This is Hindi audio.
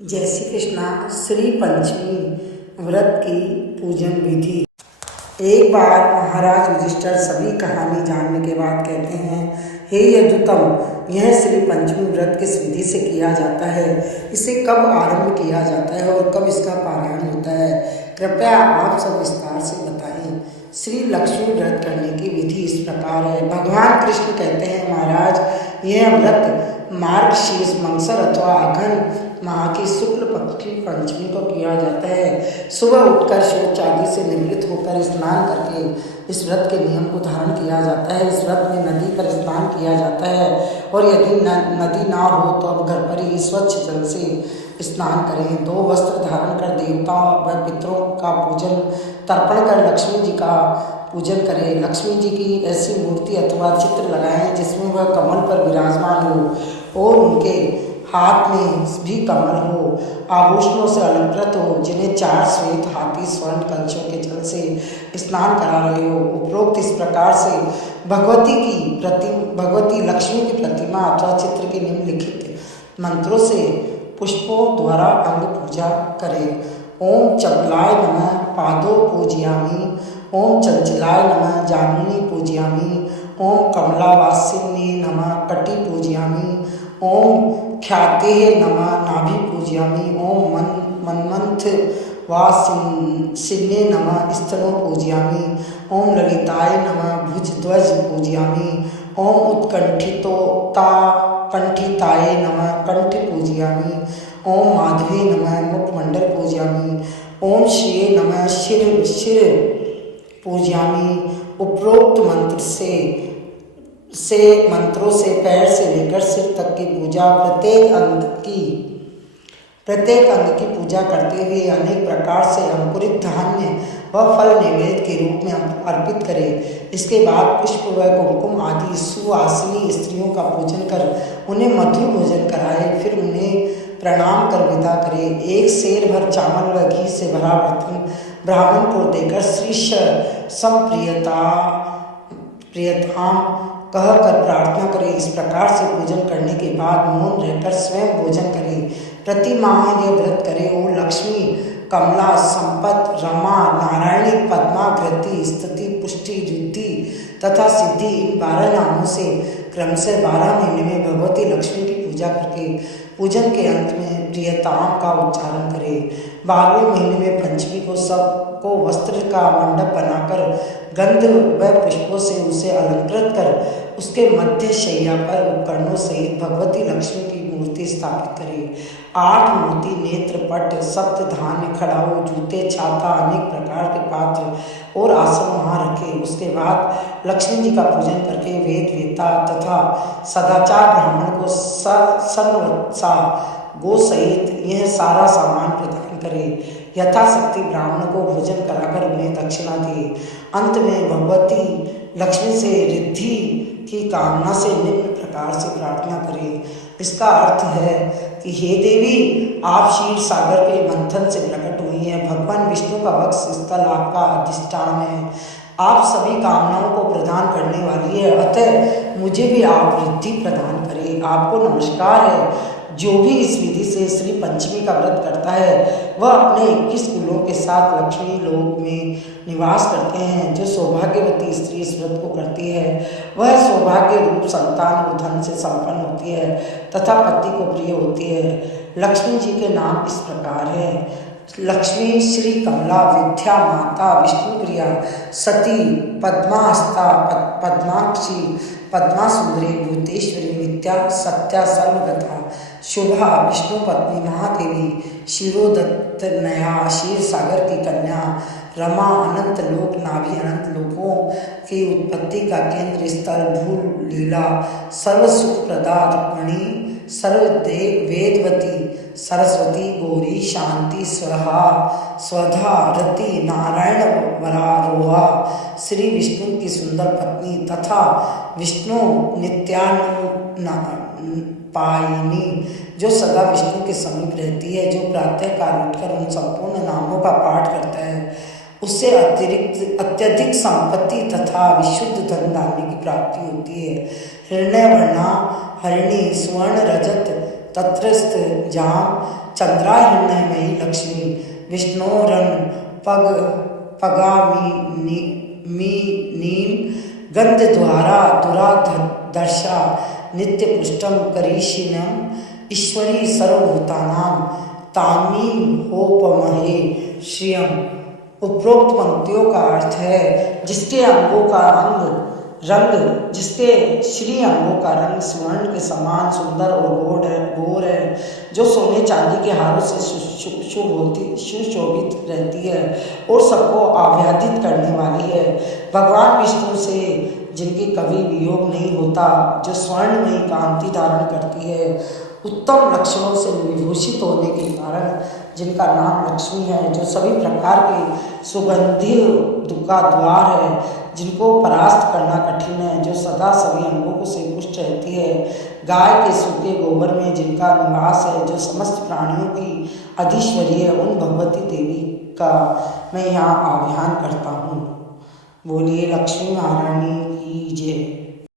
जय श्री कृष्णा। श्री पंचमी व्रत की पूजन विधि। एक बार महाराज युधिष्ठिर सभी कहानी जानने के बाद कहते हैं, हे यदुतम, यह श्री पंचमी व्रत किस विधि से किया जाता है, इसे कब आरंभ किया जाता है और कब इसका पारायण होता है, कृपया आप सब विस्तार से बताएं। श्री लक्ष्मी व्रत करने की विधि इस प्रकार है। भगवान कृष्ण कहते हैं, महाराज, यह व्रत मार्गशीर्ष मंगसर अथवा अघन माह की शुक्ल पक्ष की पंचमी को किया जाता है। सुबह उठकर शौच आदि से निवृत्त होकर स्नान करके इस व्रत के नियम को धारण किया जाता है। इस व्रत में नदी पर स्नान किया जाता है और यदि नदी ना हो तो अब घर पर ही स्वच्छ जल से स्नान करें। 2 वस्त्र धारण कर देवताओं व पितरों का पूजन तर्पण कर लक्ष्मी जी का पूजन करें। लक्ष्मी जी की ऐसी मूर्ति अथवा चित्र लगाएं जिसमें वह कमल पर विराजमान हो और उनके हाथ में भी कमल हो, आभूषणों से अलंकृत हो, जिन्हें 4 श्वेत हाथी स्वर्ण कलशों के जल से स्नान करा रहे हो। उपरोक्त इस प्रकार से भगवती लक्ष्मी की प्रतिमा अथवा चित्र के निम्नलिखित मंत्रों से पुष्पों द्वारा अंग पूजा करें। ओम चपलाय नमः पादो पूजयामि, ओम चंचलाय नमः जानुनी पूजयामि, ओम कमलावासिन्ये नमः कटी पूजयामि, ओम ख्याते नमः नाभि पूजयामि, ओम मन्मथ वासिन्ये नमः स्तनों पूजयामि, ओम ललिताय नमः भुजध्वज पूजयामि, ओम कंठिताय नमः कंठ पूजयामि, ओम माधवे नमः मुखमंडल पूजयामि, ओम श्रिये नमः शिर पूजयामि। उपरोक्त मंत्रों से पैर से लेकर सिर तक की पूजा, प्रत्येक अंग की पूजा करते हुए अनेक प्रकार से अंकुरित धान्य व फल नैवेद्य के रूप में अर्पित करें। इसके बाद पुष्प व कुमकुम आदि सुवासिनी स्त्रियों का पूजन कर उन्हें मधु भोजन कराए, फिर उन्हें प्रणाम कर विदा करें। 1 सेर भर चावल व घी से भरा बर्तन ब्राह्मण को देकर श्री प्रियताम कहकर प्रार्थना करें। इस प्रकार से पूजन करने के बाद मौन रहकर स्वयं भोजन करें। प्रति माह यह व्रत करें। ओम लक्ष्मी, कमला, संपत, रमा, नारायणी, पद्मा, घृति, स्तुति, पुष्टि, रिद्धि तथा सिद्धि, इन 12 नामों से क्रमशः 12 महीने में भगवती लक्ष्मी की पूजा करके पूजन के अंत में प्रियताम का उच्चारण करें। 12वें महीने में पंचमी को सबको वस्त्र का मंडप बनाकर गंध व पुष्पों से उसे अलंकृत कर उसके मध्य शैया पर उपकरणों सहित भगवती लक्ष्मी की मूर्ति स्थापित करें। 8 मोती, नेत्र, पट, सप्त धान्य, खड़ाऊ, जूते, छाता, अनेक प्रकार के पात्र और आसन वहाँ रखें। उसके बाद लक्ष्मी जी का पूजन करके वेद वेता तथा सदाचार ब्राह्मण को संवत्सा गो सहित यह सारा सामान प्रदान करें। यथाशक्ति ब्राह्मण को भोजन कराकर उन्हें दक्षिणा दे। अंत में भगवती लक्ष्मी से रिद्धि की कामना से निम्न प्रकार से प्रार्थना करें। इसका अर्थ है कि हे देवी, आप क्षीर सागर के मंथन से प्रकट हुई हैं। भगवान विष्णु का वक्ष स्थल आपका अधिष्ठान है। आप सभी कामनाओं को प्रदान करने वाली है, अतः मुझे भी आप रिद्धि प्रदान करें। आपको नमस्कार है। जो भी इस विधि से श्री पंचमी का व्रत करता है वह अपने 21 कुलों के साथ लक्ष्मी लोक में निवास करते हैं। जो सौभाग्यवती स्त्री इस व्रत को करती है वह सौभाग्य रूप संतान और धन से संपन्न होती है तथा पति को प्रिय होती है। लक्ष्मी जी के नाम इस प्रकार है: लक्ष्मी, श्री कमला, विद्या माता, विष्णुप्रिया, सती, पद्माहस्ता, पद्माक्षी, पद्मासुंदरी, भूतेश्वरी, नित्या, सत्या, सर्वगता, शुभा, विष्णु पत्नी, महादेवी, शिरोदत्त नया, क्षीर सागर की कन्या, रमा, अनंत लोक, नाभि, अनंत लोकों की उत्पत्ति का केंद्र स्थल, भूल लीला, सर्व सुख प्रदा रुक्मणी, वेदवती, सरस्वती, गौरी, शांति, स्वधा, रति, नारायण वरारोहा, श्री विष्णु की सुंदर पत्नी तथा विष्णु नित्यानुपायिनी, जो सदा विष्णु के समीप रहती है। जो प्रातः काल उठकर उन संपूर्ण नामों का पाठ करता है उससे अत्यधिक संपत्ति तथा विशुद्ध धन धान्य की प्राप्ति होती है। हिरण्यवर्णा, हरिणी, स्वर्ण, रजत, तत्रस्थ, जाम, चंद्राहिर्णयमयी लक्ष्मी विष्णोरन पगामिनीं गंधद्वारा दुरादर्शा नित्य पुष्टम करीषिणम ईश्वरी सर्वभूतानां तामीं होपमहे श्रियम। उपरोक्त पंक्तियों का अर्थ है जिसके अंगों का रंग जिसके श्री अंगों का रंग स्वर्ण के समान सुंदर और गोर है, जो सोने चांदी के हारों से सुशोभित रहती है और सबको आह्लादित करने वाली है। भगवान विष्णु से जिनके कभी वियोग नहीं होता, जो स्वर्णमयी कांति धारण करती है, उत्तम लक्षणों से विभूषित होने के कारण जिनका नाम लक्ष्मी है, जो सभी प्रकार के सुगंधि का द्वार है, जिनको परास्त करना कठिन है, जो सदा सभी अंगों से पुष्ट रहती है, गाय के सूखे गोबर में जिनका निवास है, जो समस्त प्राणियों की अधीश्वरी है, उन भगवती देवी का मैं यहाँ आह्वान करता हूँ। बोलिए लक्ष्मी महारानी की जय।